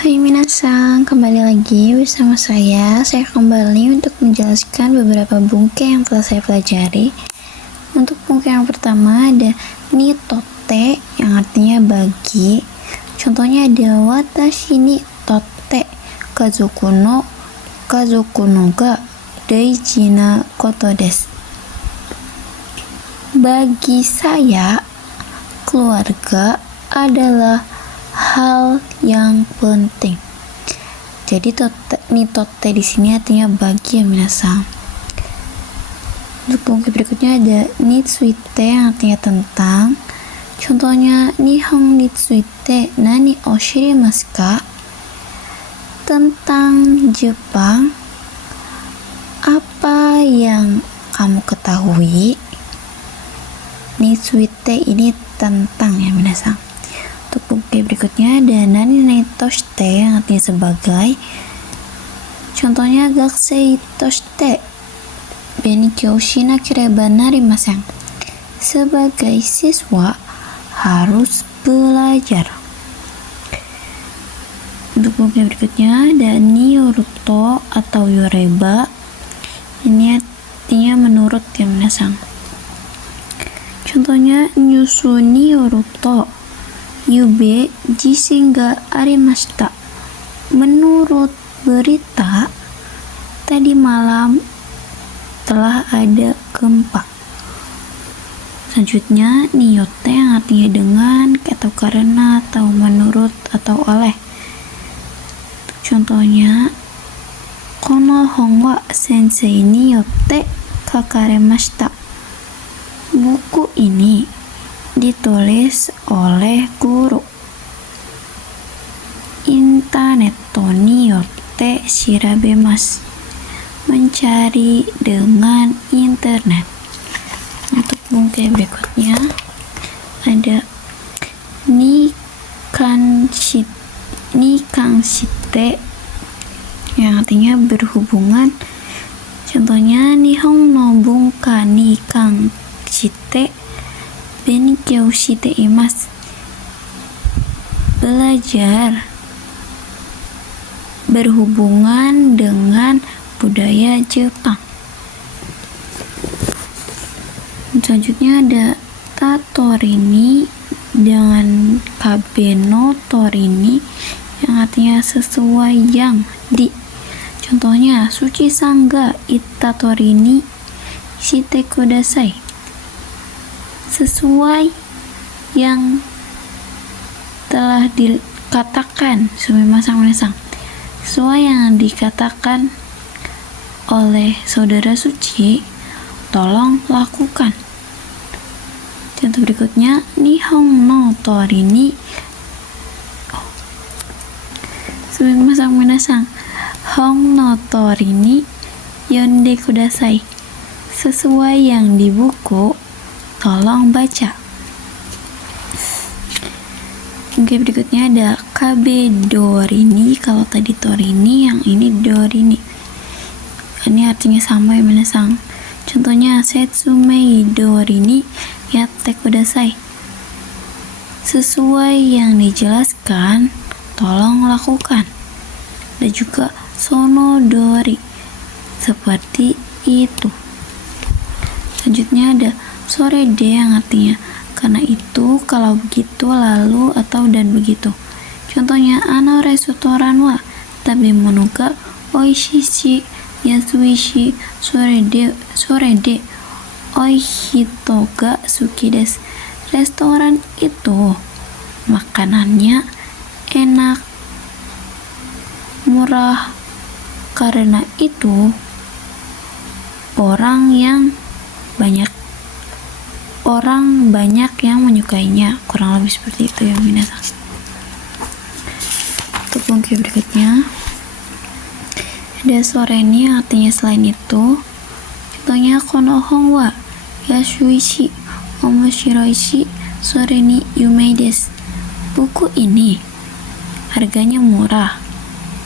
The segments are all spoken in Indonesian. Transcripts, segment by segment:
Hai minasan, kembali lagi bersama saya. Saya kembali untuk menjelaskan beberapa bungke yang telah saya pelajari. Untuk bungke yang pertama ada nitote yang artinya bagi. Contohnya ada watashi ni totte kazoku no ga daiji na koto desu. Bagi saya, keluarga adalah hal yang penting. Jadi nitote di sini artinya bagi ya minasan. Untuk bungke berikutnya ada nitsuite yang artinya tentang. Contohnya nihon nitsuite nani o shirimasu ka? Tentang Jepang, apa yang kamu ketahui? Nitsuite ini tentang ya minasan. Untuk bungke berikutnya ada nani toshite yang artinya sebagai. Contohnya gakusei toshite benkyou shinakereba narimasen. Sebagai siswa harus belajar. Untuk bungke berikutnya ada niyoruto atau yoreba. Ini artinya menurut ya minasan. Contohnya nyusu niyoruto yube jishin ga arimashita. Menurut berita, tadi malam telah ada gempa. Selanjutnya niyote yang artinya dengan atau karena atau menurut atau oleh. Contohnya kono hon wa sensei ni yotte kakaremashita. Buku ini ditulis oleh guru. Interneto ni yotte shirabemasu. Mencari dengan internet. Untuk bungke berikutnya ada nikanshite yang artinya berhubungan. Contohnya nihon no bunka nikanshite benkyou shite imasu. Belajar berhubungan dengan budaya Jepang. Selanjutnya ada tatorini dengan kabeno torini yang artinya sesuai yang di. Contohnya suci sangga itatorini shite kudasai. Sesuai yang telah dikatakan sesuai yang dikatakan oleh saudara suci, tolong lakukan. Contoh berikutnya nihon no torini hon no torini yonde kudasai. Sesuai yang di buku, tolong baca. Oke, berikutnya ada kabe dorini. Kalau tadi torini, yang ini dorini. Ini artinya sama ya minasan. Contohnya setsumei dorini yatte kudasai. Sesuai yang dijelaskan, tolong lakukan. Dan juga sono dori, seperti itu. Selanjutnya ada sore de yang artinya karena itu, kalau begitu, lalu, atau dan begitu. Contohnya restoran wa tabemono ga oishii shi yasui shi sore de oihito ga suki desu. Restoran itu makanannya enak, murah. Karena itu orang banyak yang menyukainya. Kurang lebih seperti itu ya minasan. Untuk bungke berikutnya ada soreni yang artinya selain itu. Contohnya kono hon wa yasui shi omoshiroi shi soreni yumei desu. Buku ini harganya murah,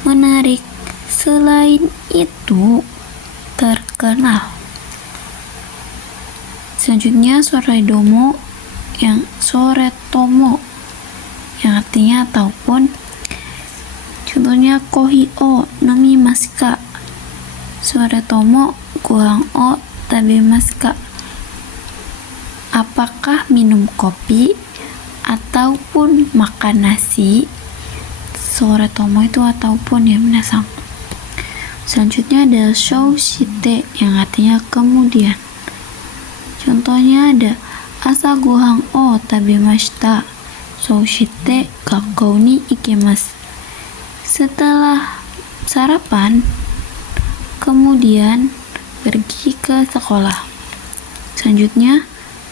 menarik, selain itu terkenal. Selanjutnya soretomo yang artinya ataupun. Contohnya kohi o nomimasu ka, soretomo gohan o tabemasu ka. Apakah minum kopi ataupun makan nasi? Soretomo itu ataupun ya minasang. Selanjutnya ada shou shite yang artinya kemudian. Contohnya ada asa gohan o tabemashita, shou shite gakkou ni ikemasu. Setelah sarapan, kemudian pergi ke sekolah. Selanjutnya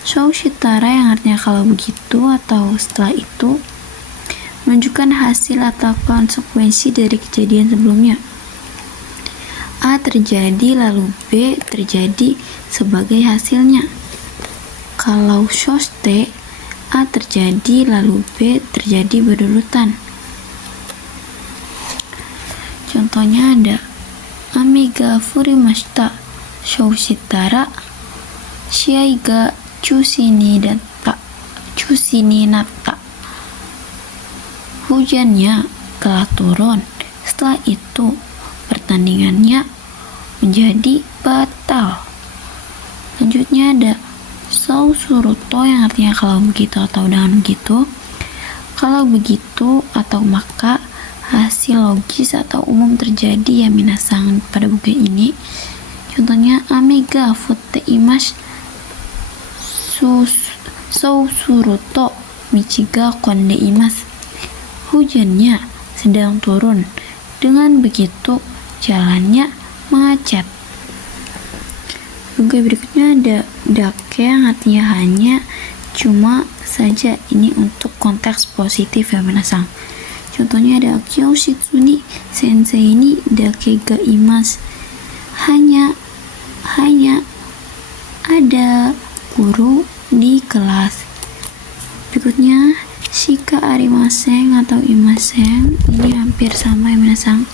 shou shitara yang artinya kalau begitu atau setelah itu, menunjukkan hasil atau konsekuensi dari kejadian sebelumnya. A terjadi lalu B terjadi sebagai hasilnya. Kalau shoste, A terjadi lalu B terjadi berurutan. Contohnya ada ame ga furimashita, shou shitara shiai ga chushi ni natta. Hujannya telah turun. Setelah itu pertandingannya menjadi batal. Selanjutnya ada shou suruto yang artinya kalau begitu atau dengan begitu. Kalau begitu atau maka, hasil logis atau umum terjadi ya minasang pada buku ini. Contohnya ame ga futte imasu, shou suruto michi ga konde imasu. Hujannya sedang turun. Dengan begitu jalannya macet. Buku berikutnya ada dake yang artinya hanya, cuma saja. Ini untuk konteks positif ya minasang. Contohnya ada kyoshitsu ni sensei ni dake ga imasu. Hanya ada guru di kelas. Berikutnya shika arimasen atau imasen, ini hampir sama ya minasang.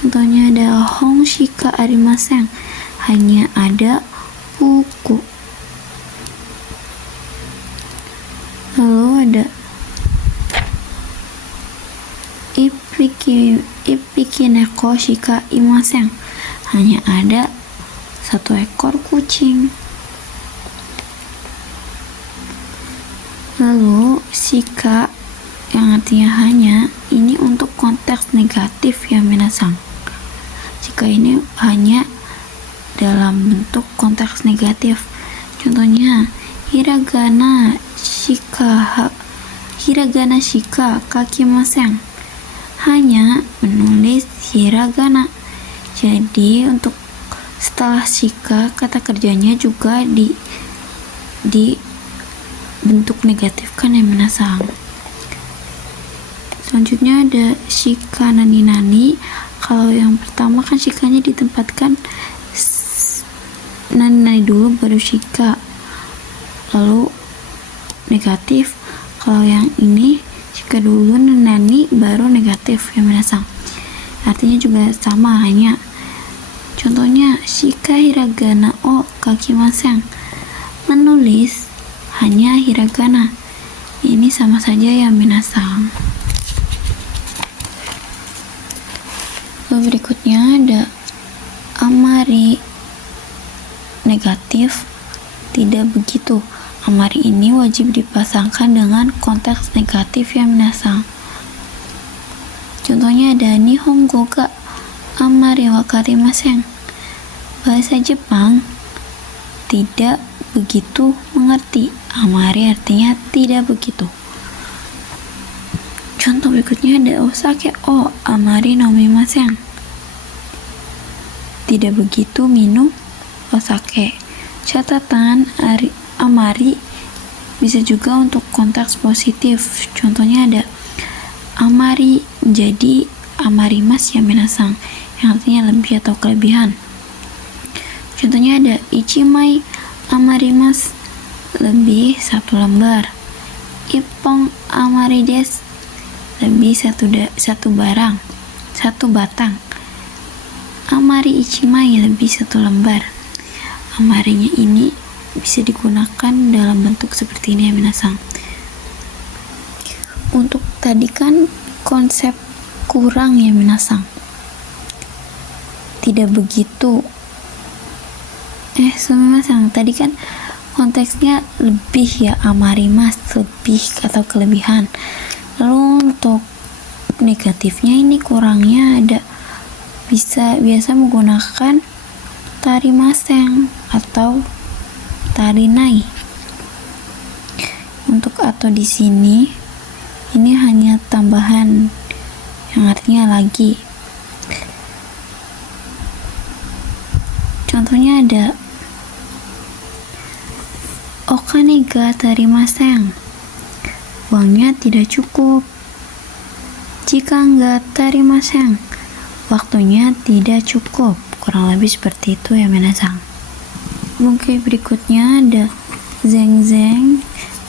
Contohnya ada hon shika arimasen, hanya ada buku. Lalu ada ippiki neko shika imasen, hanya ada satu ekor kucing. Lalu shika yang artinya hanya, ini untuk konteks negatif ya minasang. Shika ini hanya dalam bentuk konteks negatif. Contohnya hiragana shika kakimasen, hanya menulis hiragana. Jadi untuk setelah shika, kata kerjanya juga di bentuk negatif kan ya minasang. Selanjutnya ada shika nani. Kalau yang pertama kan shikanya ditempatkan nani dulu baru shika, lalu negatif. Kalau yang ini shika dulu nani baru negatif ya minasang. Artinya juga sama, hanya. Contohnya shika hiragana o kakimasen, menulis hanya hiragana. Ini sama saja ya minasang. Berikutnya ada amari negatif, tidak begitu. Amari ini wajib dipasangkan dengan konteks negatif ya minasang. Contohnya ada nihongo ga amari wakarimasen, bahasa Jepang tidak begitu mengerti. Amari artinya tidak begitu. Contoh berikutnya ada osake o amari nomimasen, tidak begitu minum osake. Catatan amari bisa juga untuk konteks positif. Contohnya ada amari menjadi amarimas ya minasang, yang artinya lebih atau kelebihan. Contohnya ada ichimai amarimas, lebih satu lembar. Ippon amari desu, lebih satu batang. Amari ichimai, lebih satu lembar. Amarinya ini bisa digunakan dalam bentuk seperti ini ya minasang. Untuk tadi kan konsep kurang ya minasang. Tidak begitu. Sumimasen, tadi kan konteksnya lebih ya, amarimas, lebih atau kelebihan. Lalu untuk negatifnya ini kurangnya ada, biasa menggunakan tarimaseng atau tarinai. Untuk atau di sini ini hanya tambahan yang artinya lagi. Contohnya ada okane ga tarimaseng, uangnya tidak cukup. Jika ga tarimaseng, waktunya tidak cukup. Kurang lebih seperti itu ya minasang. Bungkai berikutnya ada zeng-zeng,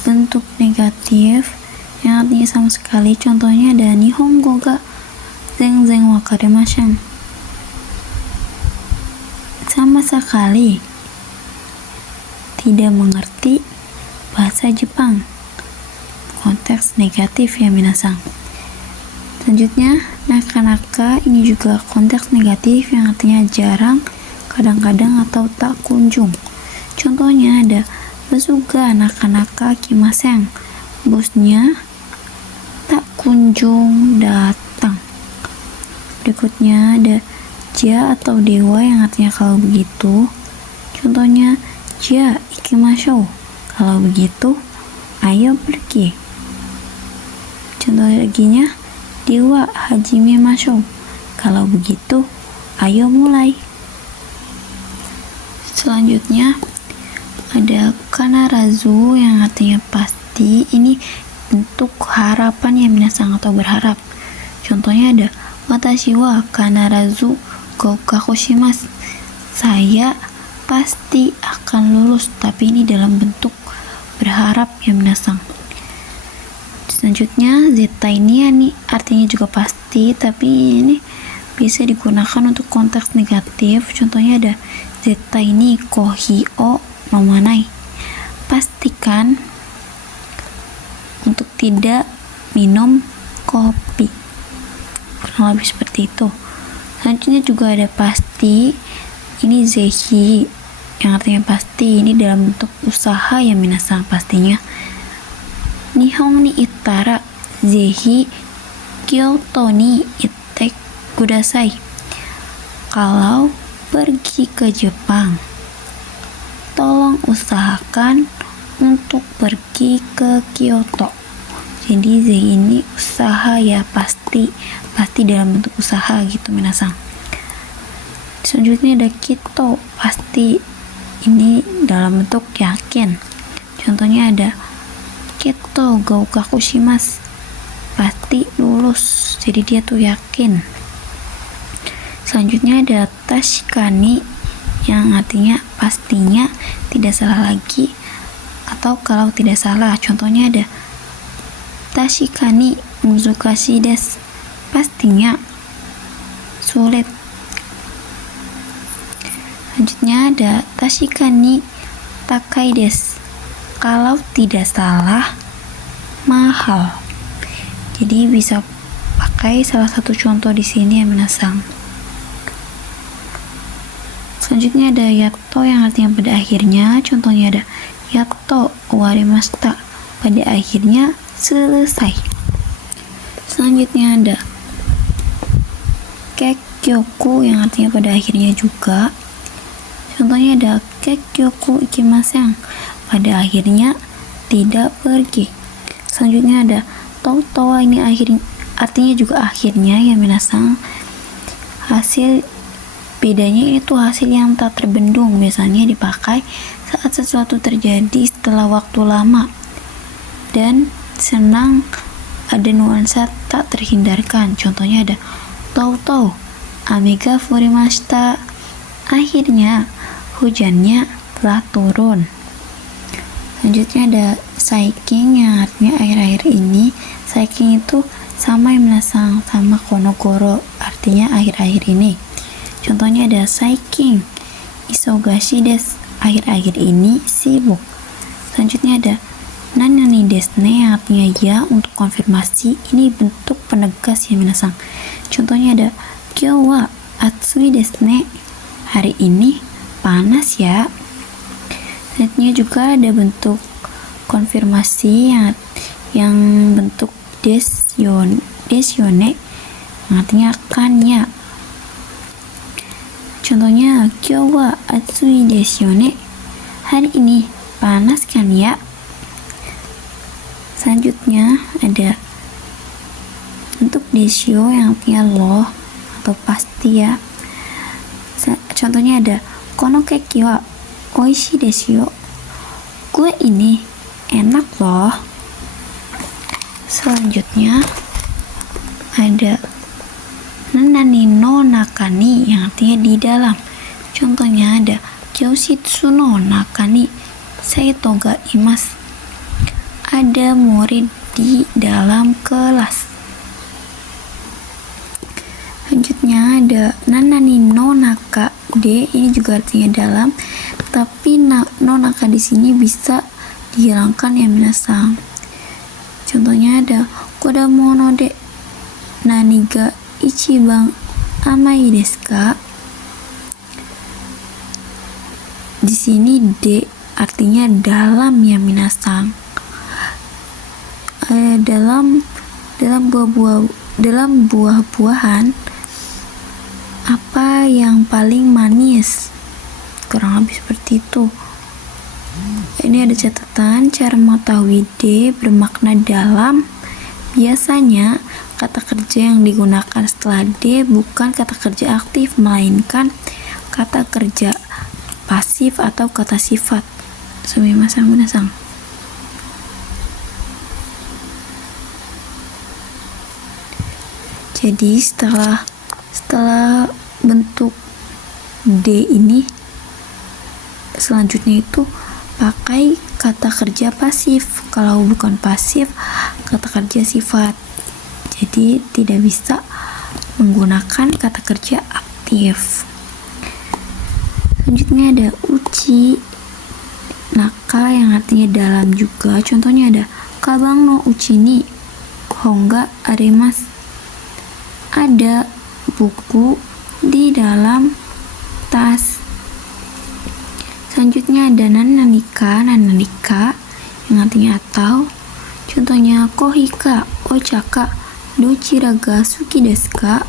bentuk negatif yang artinya sama sekali. Contohnya ada nihongo ga zeng-zeng wakarimasen, sama sekali tidak mengerti bahasa Jepang. Konteks negatif ya minasang. Selanjutnya naka-naka, ini juga konteks negatif yang artinya jarang, kadang-kadang atau tak kunjung. Contohnya ada basuga naka-naka kimasen, bosnya tak kunjung datang. Berikutnya ada ja atau dewa yang artinya kalau begitu. Contohnya ja ikimashou, kalau begitu ayo pergi. Contoh laginya dewa hajimemashou, kalau begitu ayo mulai. Selanjutnya ada kanarazu yang artinya pasti. Ini bentuk harapan ya minasang atau berharap. Contohnya ada watashi wa kanarazu goukaku shimasu, saya pasti akan lulus, tapi ini dalam bentuk berharap ya minasang. Selanjutnya zeta ini artinya juga pasti, tapi ini bisa digunakan untuk konteks negatif. Contohnya ada zeta ini kohi o nomanai, pastikan untuk tidak minum kopi. Kurang lebih seperti itu. Selanjutnya juga ada pasti, ini zehi yang artinya pasti, ini dalam bentuk usaha ya minasang pastinya. Nihon ni ittara zehi Kyoto ni itte kudasai, kalau pergi ke Jepang tolong usahakan untuk pergi ke Kyoto. Jadi zehi ini usaha ya, pasti dalam bentuk usaha gitu minasang. Selanjutnya ada kito, pasti, ini dalam bentuk yakin. Contohnya ada kito goukaku shimasu, pasti lulus, jadi dia tuh yakin. Selanjutnya ada tashikani yang artinya pastinya, tidak salah lagi atau kalau tidak salah. Contohnya ada tashikani muzukashi desu, pastinya sulit. Selanjutnya ada tashikani takai desu, kalau tidak salah mahal. Jadi bisa pakai salah satu contoh di sini ya minasang. Selanjutnya ada yato yang artinya pada akhirnya. Contohnya ada yato owarimashita, pada akhirnya selesai. Selanjutnya ada kekkyoku yang artinya pada akhirnya juga. Contohnya ada kekkyoku ikimasen, pada akhirnya tidak pergi. Selanjutnya ada towa, ini artinya juga akhirnya ya minasang. Hasil bedanya ini tuh hasil yang tak terbendung, biasanya dipakai saat sesuatu terjadi setelah waktu lama dan senang, ada nuansa tak terhindarkan. Contohnya ada tau ame ga furimashita, akhirnya hujannya telah turun. Selanjutnya ada saikin yang artinya akhir-akhir ini. Saikin itu sama yang minasang, sama konogoro, artinya akhir-akhir ini. Contohnya ada saikin isogashi desu, akhir-akhir ini sibuk. Selanjutnya ada nanani desu ne yang artinya ya untuk konfirmasi, ini bentuk penegas ya minasang. Contohnya ada Kyou wa atsui desu ne. Hari ini panas ya. Selanjutnya juga ada bentuk konfirmasi yang bentuk desyone, yang artinya kan ya. Contohnya Kyou wa atsui desu ne. Hari ini panas kan ya. Selanjutnya ada bentuk desyo yang artinya loh atau pasti ya. Contohnya ada kono keki wa oishii desu yo. Kue ini enak loh. Selanjutnya ada nanani no nakani yang artinya di dalam. Contohnya ada kyoshitsu no nakani seito ga imasu. Ada murid di dalam kelas. Selanjutnya ada nanani no naka de, ini juga artinya dalam, tapi no naka di sini bisa dihilangkan ya minasang. Contohnya ada kodamono de nani ga ichiban amai desu ka. Di sini de artinya dalam ya minasang. Dalam buah-buahan apa yang paling manis, kurang lebih seperti itu. Ini ada catatan cara mengetahui D bermakna dalam. Biasanya kata kerja yang digunakan setelah D bukan kata kerja aktif, melainkan kata kerja pasif atau kata sifat. Sumimasen minasang. Jadi setelah bentuk D ini, selanjutnya itu pakai kata kerja pasif. Kalau bukan pasif, kata kerja sifat. Jadi tidak bisa menggunakan kata kerja aktif. Selanjutnya ada uchi naka yang artinya dalam juga. Contohnya ada kabang no uchi ni hon ga arimasu. Ada buku di dalam tas. Selanjutnya ada nananika yang artinya atau. Contohnya kohika ochaka dochira ga suki desu ka.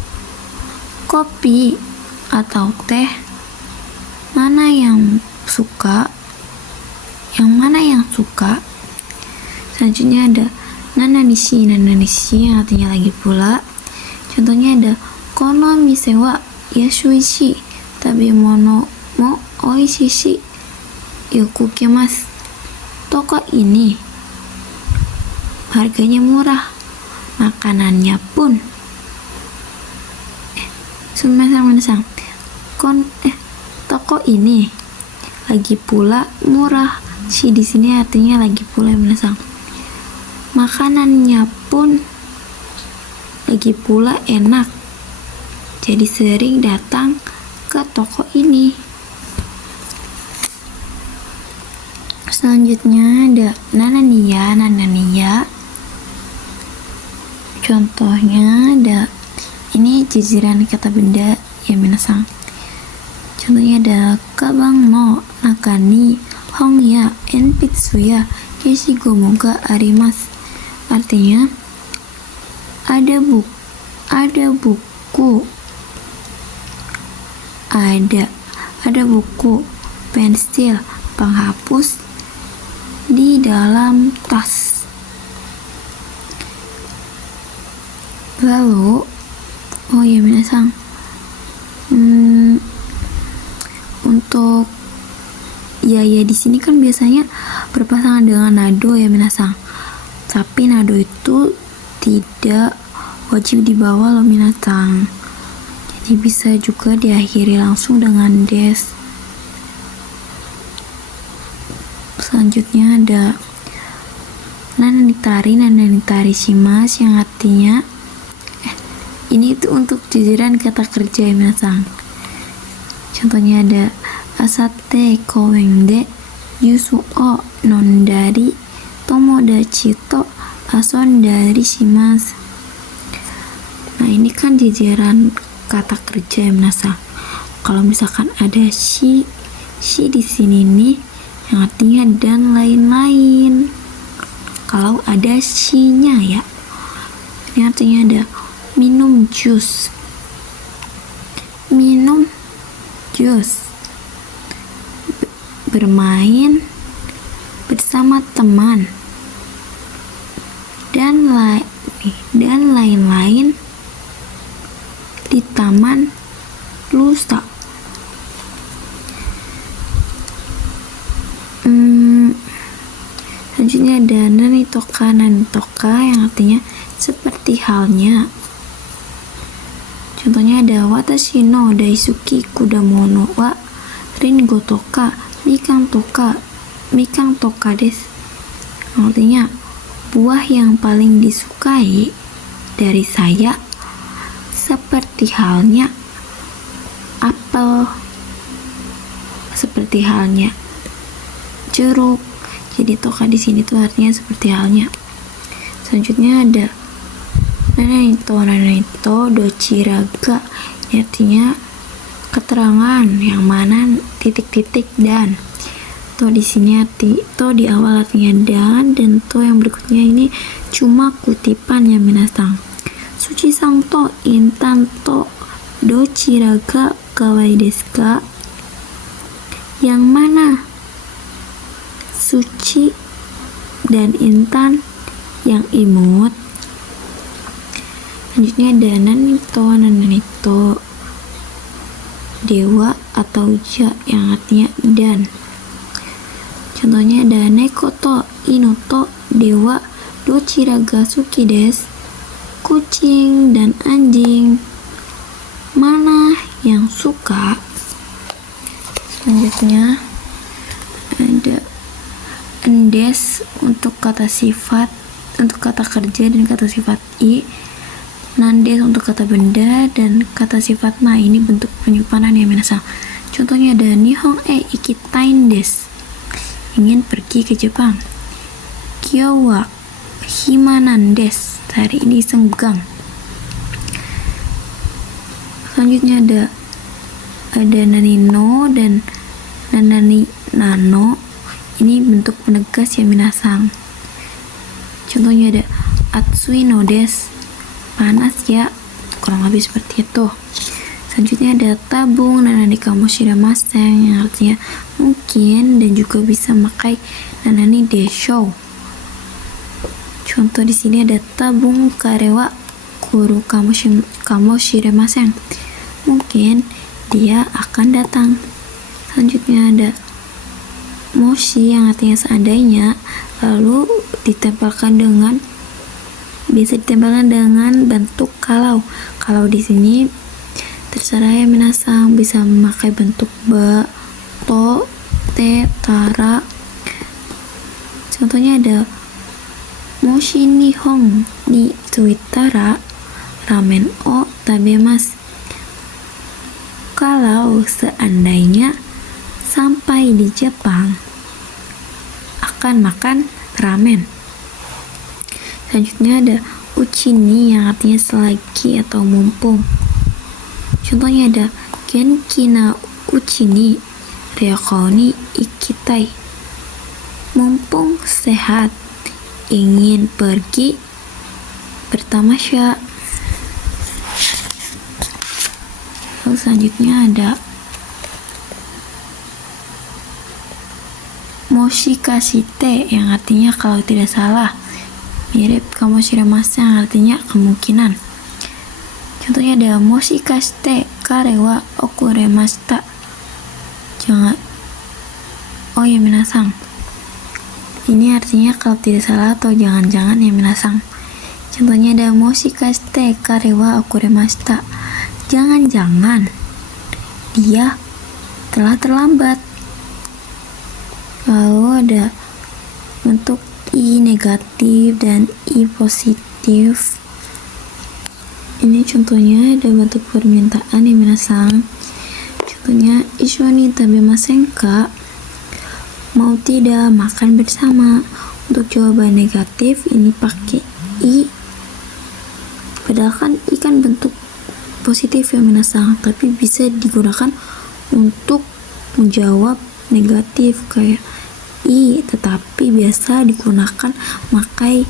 Kopi atau teh, mana yang suka? Yang mana yang suka? Selanjutnya ada nananishi yang artinya lagi pula. Contohnya ada kono mise wa yashuishi tabemono mo oishii shi yoku kimasu. Toko ini harganya murah, makanannya pun toko ini lagi pula murah. Shi di sini artinya lagi pula minasang. Makanannya pun lagi pula enak. Jadi sering datang ke toko ini. Selanjutnya ada nananiya. Contohnya ada, ini jajaran kata benda ya minasang. Contohnya ada kabang no nakani hon ya enpitsu ya keshigomu ga arimasu. Artinya ada buku, pensil, penghapus di dalam tas. Lalu, oh ya minasang, untuk ya di sini kan biasanya berpasangan dengan nado ya minasang. Tapi nado itu tidak wajib dibawa loh minasang. Jadi bisa juga diakhiri langsung dengan des. Selanjutnya ada nananitari shimasu yang artinya ini itu untuk jajaran kata kerja ya minasang. Contohnya ada asate kouen de yusu o nondari tomodachi to asondari shimasu. Nah, ini kan jajaran kata kerja ya minasang. Kalau misalkan ada shi di sini nih yang artinya dan lain-lain. Kalau ada shi-nya ya, ini artinya ada minum jus, bermain bersama teman, dan lain-lain di taman lusa. Selanjutnya ada nanitoka yang artinya seperti halnya. Contohnya ada watashi no daisuki kudamono wa ringo toka mikan toka desu. Artinya buah yang paling disukai dari saya seperti halnya apel, seperti halnya jeruk. Jadi toka di sini tuh artinya seperti halnya. Selanjutnya ada nanito dochiraga, artinya keterangan yang mana titik-titik dan. To di sini to di awal artinya dan to yang berikutnya ini cuma kutipan ya minasang. Suci sang to intan to dochiraga kawai desu ka? Yang mana Suci dan Intan yang imut. Selanjutnya ada nanito dewa atau ja yang artinya dan. Contohnya ada neko to inu to dewa dochiraga suki desu. Kucing dan anjing mana yang suka? Selanjutnya ada endes untuk kata sifat, untuk kata kerja dan kata sifat i. Nandes untuk kata benda dan kata sifat na. Ini bentuk penyimpanan ya minasang. Contohnya ada nihon ikitain desu, ingin pergi ke Jepang. Kyou wa hima nan desu, hari ini senggang. Selanjutnya ada nanino dan nanani nano. Ini bentuk penegas ya minasang. Contohnya ada atsui no desu, panas ya, kurang lebih seperti itu. Selanjutnya ada tabung nanani kamoshiremasen yang artinya mungkin dan juga bisa memakai nanani desho. Contoh di sini ada tabung karewa kuru kamoshiremasen, mungkin dia akan datang. Selanjutnya ada moshi yang artinya seandainya, lalu bisa ditempelkan dengan bentuk kalau. Kalau di sini terserah ya minasang, bisa memakai bentuk ba, to, te, tara. Contohnya ada moshi nihon ni tsuitara ramen o tabemasu. Kalau seandainya sampai di Jepang akan makan ramen. Selanjutnya ada uchini yang artinya selagi atau mumpung. Contohnya ada genki na uchini ryoko ni ikitai. Mumpung sehat, ingin pergi bertamasya. Lalu selanjutnya ada moshikashite yang artinya kalau tidak salah, mirip kamoshiremasen yang artinya kemungkinan. Contohnya ada moshikashite kare wa okuremashita. Oh ya minasang, ini artinya kalau tidak salah atau jangan-jangan ya minasang. Contohnya ada moshikashite kare wa okuremashita, jangan-jangan dia telah terlambat. Lalu ada bentuk i negatif dan i positif. Ini contohnya ada bentuk permintaan ya minasang. Contohnya ishoni tabemasen ka, mau tidak makan bersama. Untuk jawaban negatif ini pakai i. Padahal kan i kan bentuk positif ya minasang, tapi bisa digunakan untuk menjawab negatif kayak i, tetapi biasa digunakan pakai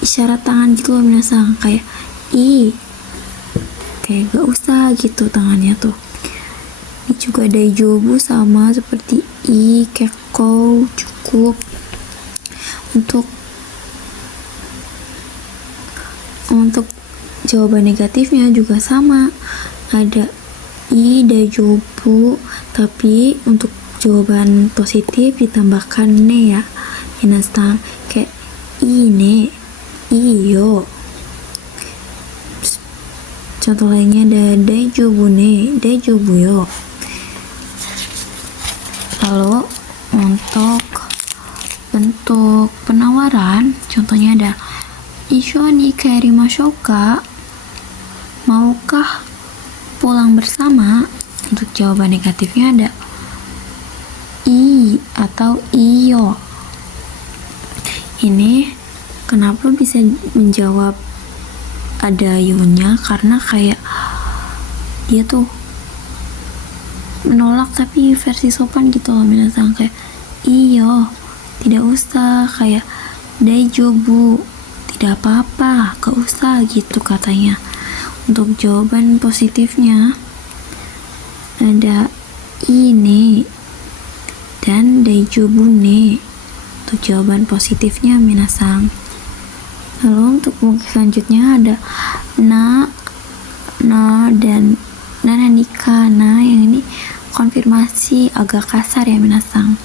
isyarat tangan gitu loh minasang, kayak i, kayak gak usah gitu tangannya tuh. Ini juga daijobu sama seperti i, keko, cukup. Untuk jawaban negatifnya juga sama, ada i daijobu, tapi untuk jawaban positif ditambahkan ne ya minasang, kayak ine, iyo. Contoh lainnya ada daijobu ne, daijobu yo. Lalu untuk bentuk penawaran, contohnya ada Isho ni kairimashou ka? Maukah pulang bersama? Untuk jawaban negatifnya ada i atau iyo. Ini kenapa bisa menjawab ada yo-nya, karena kayak dia tuh menolak tapi versi sopan gitu loh minasang, kayak iyo, tidak usah, kayak daijobu, tidak apa-apa, gak usah gitu katanya. Untuk jawaban positifnya ada ine dan daijobu ne. Untuk jawaban positifnya minasang. Lalu untuk buku selanjutnya ada na dan nananika. Nah, yang ini konfirmasi agak kasar ya minasang.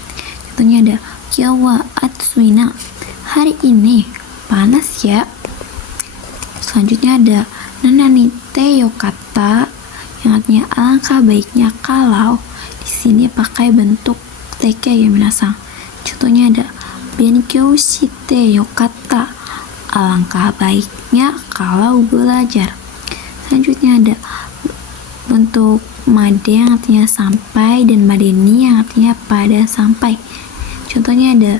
Contohnya ada kyou wa atsui na, hari ini panas ya. Selanjutnya ada nanani te yokata, yang artinya alangkah baiknya kalau. Di sini pakai bentuk teke ya minasang. Contohnya ada benkyou shite yokata, alangkah baiknya kalau belajar. Selanjutnya ada bentuk made yang artinya sampai dan madeni yang artinya pada sampai. Contohnya ada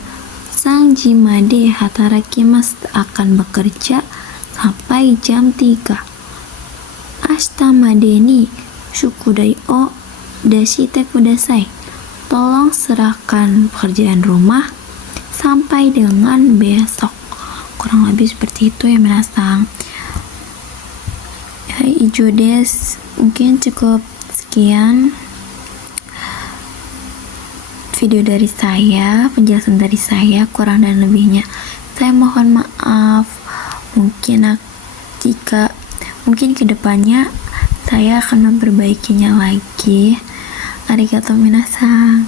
Sanji made hatarakimasu, akan bekerja sampai jam 3. Ashita made ni shukudai o dashite kudasai, tolong serahkan pekerjaan rumah sampai dengan besok. Kurang lebih seperti itu ya minasang. Ya, ijo desu. Mungkin cukup sekian video dari saya, penjelasan dari saya, kurang dan lebihnya saya mohon maaf. Mungkin kedepannya saya akan memperbaikinya lagi. Arigatou minasang.